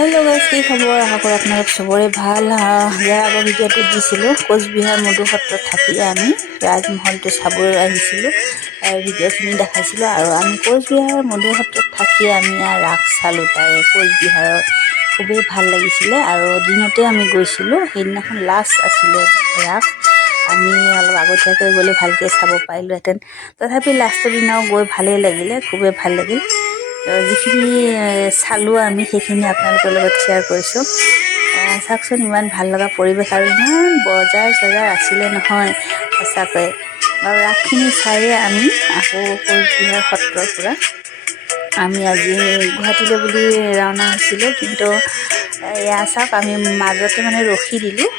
Hello guys, কি খবৰ? আশা কৰো আপোনালোক সবৰে ভাল। ইয়াৰ আগৰ ভিডিঅ'টো দিছিলোঁ কোচবিহাৰ মধু সত্ৰত থাকি আমি ৰাজমহলটো চাবলৈ আহিছিলোঁ। ভিডিঅ'খিনি দেখাইছিলোঁ আৰু আমি কোচবিহাৰ মধু সত্ৰত থাকি আমি ৰাস চালোঁ। তাৰে কোচবিহাৰৰ খুবেই ভাল লাগিছিলে আৰু দিনতে আমি গৈছিলোঁ। সেইদিনাখন লাষ্ট আছিলে ৰাস। আমি অলপ আগতীয়াকৈ গ'লে ভালকৈ চাব পাৰিলোহেঁতেন। তথাপি লাষ্টৰ দিনাও গৈ ভালেই লাগিলে, খুবেই ভাল লাগিল। যিখিনি চালোঁ আমি সেইখিনি আপোনালোকৰ লগত শ্বেয়াৰ কৰিছোঁ। চাওকচোন, ইমান ভাল লগা পৰিৱেশ আৰু ইমান বজাৰ চজাৰ আছিলে নহয় সঁচাকৈ। আৰু ৰাসখিনি চায়ে আমি আকৌ কোচবিহাৰ সত্ৰৰ পৰা আমি আজি গুৱাহাটীলৈ বুলি ৰাওনা হৈছিলোঁ। কিন্তু এয়া চাওক, আমি মাজতে মানে ৰখি দিলোঁ,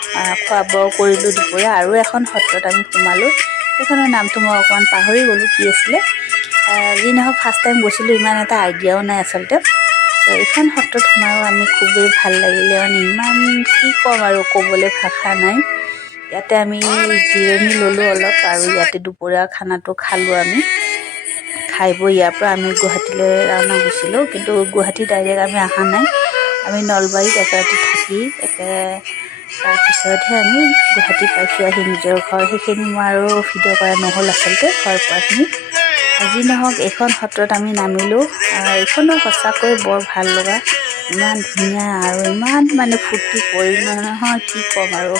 খোৱা বোৱাও কৰিলোঁ দুপৰীয়া। আৰু এখন সত্ৰত আমি সোমালোঁ, সেইখনৰ নামটো মই অকণমান পাহৰি গ'লোঁ কি আছিলে। যি নহওক, ফাৰ্ষ্ট টাইম গৈছিলোঁ, ইমান এটা আইডিয়াও নাই আচলতে। এইখন সত্ৰত সোমায়ো আমি খুবেই ভাল লাগিলে, মানে ইমান কি ক'ম আৰু, ক'বলৈ ভাষা নাই। ইয়াতে আমি জিৰণি ল'লোঁ অলপ আৰু ইয়াতে দুপৰীয়া খানাটো খালোঁ। আমি খাই বৈ ইয়াৰ পৰা আমি গুৱাহাটীলৈ ৰাওনা হৈছিলোঁ। কিন্তু গুৱাহাটী ডাইৰেক্ট আমি অহা নাই, আমি নলবাৰীত এক ৰাতি থাকি তাৰপিছতহে আমি গুৱাহাটী পাইছোঁ আহি নিজৰ ঘৰ। সেইখিনি মই আৰু ভিডিঅ' কৰা নহ'ল আচলতে, ঘৰ পোৱাখিনি। যি নহওক, এইখন সত্ৰত আমি নামিলোঁ। এইখনো সঁচাকৈ বৰ ভাল লগা, ইমান ধুনীয়া আৰু ইমান মানে ফূৰ্তি কৰিলোঁ নহয়, কি ক'ম আৰু,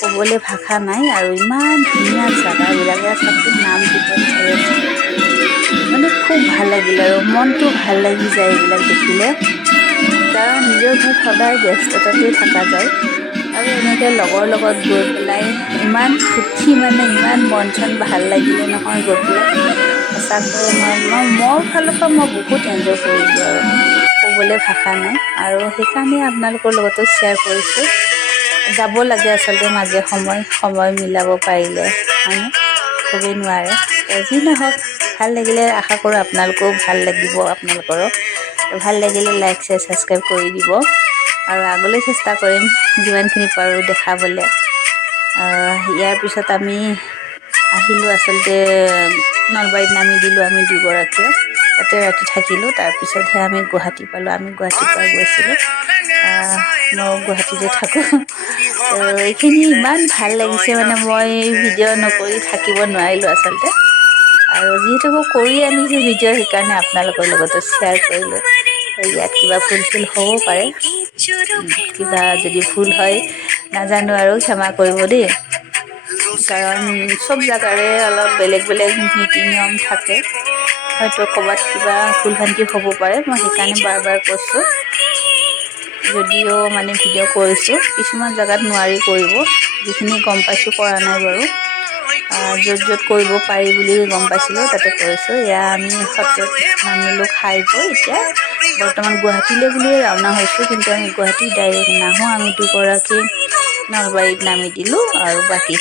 ক'বলৈ ভাষা নাই। আৰু ইমান ধুনীয়া জেগাবিলাকে চাওকচোন, নাম কীৰ্তন হৈ আছে, মানে খুব ভাল লাগিল আৰু মনটো ভাল লাগি যায় এইবিলাক দেখিলে। কাৰণ নিজৰ ঘৰত সদায় ব্যস্ততাতে থকা যায় আৰু এনেকৈ লগৰ লগত গৈ পেলাই ইমান ফূৰ্তি, মানে ইমান মন চন ভাল লাগিলে নহয় গৈ পেলাই। সঁচাকৈ মোৰ ফালৰ পৰা মই বহুত এনজয় কৰিলোঁ আৰু ক'বলৈ ভাষা নাই। আৰু সেইকাৰণে আপোনালোকৰ লগতো শ্বেয়াৰ কৰিছোঁ। যাব লাগে আচলতে মাজে সময় মিলাব পাৰিলে, হয়নে? চবেই নোৱাৰে। যি নহওক, ভাল লাগিলে। আশা কৰোঁ আপোনালোকেও ভাল লাগিব। আপোনালোকৰো ভাল লাগিলে লাইক শ্বেয়াৰ ছাবস্ক্ৰাইব কৰি দিব আৰু আগলৈ চেষ্টা কৰিম যিমানখিনি পাৰোঁ দেখাবলৈ। ইয়াৰ পিছত আমি আহিলোঁ, আচলতে নলবাৰীত নামি দিলোঁ আমি দুগৰাকীয়ে, তাতে ৰাতি থাকিলোঁ। তাৰপিছতহে আমি গুৱাহাটী পালোঁ। আমি গুৱাহাটীৰ পৰা গৈছিলোঁ, মই গুৱাহাটীতে থাকোঁ। এইখিনি ইমান ভাল লাগিছে, মানে মই ভিডিঅ' নকৰি থাকিব নোৱাৰিলোঁ আচলতে। আৰু যিহেতু মই কৰি আনিছোঁ ভিডিঅ', সেইকাৰণে আপোনালোকৰ লগতো শ্বেয়াৰ কৰিলোঁ। ইয়াত কিবা ভুল চুল হ'ব পাৰে, কিবা যদি ভুল হয় নাজানো আৰু ক্ষমা কৰিব দেই। কাৰণ চব জেগাৰে অলপ বেলেগ বেলেগ নীতি নিয়ম থাকে, হয়তো ক'ৰবাত কিবা ভুল ভ্ৰান্তি হ'ব পাৰে। মই সেইকাৰণে বাৰ বাৰ কৈছোঁ, যদিও মানে ভিডিঅ' কৰিছোঁ, কিছুমান জেগাত নোৱাৰি কৰিব, যিখিনি গম পাইছোঁ কৰা নাই বাৰু। য'ত য'ত কৰিব পাৰি বুলি গম পাইছিলোঁ তাতে কৰিছোঁ। এয়া আমি সত্ৰত নামিলোঁ খাই বৈ। এতিয়া বৰ্তমান গুৱাহাটীলৈ বুলিয়ে ৰাওনা হৈছোঁ, কিন্তু আমি গুৱাহাটী ডাইৰেক্ট নাহোঁ। আমি দুগৰাকী নলবাৰীত নামি দিলোঁ আৰু বাকীখিনি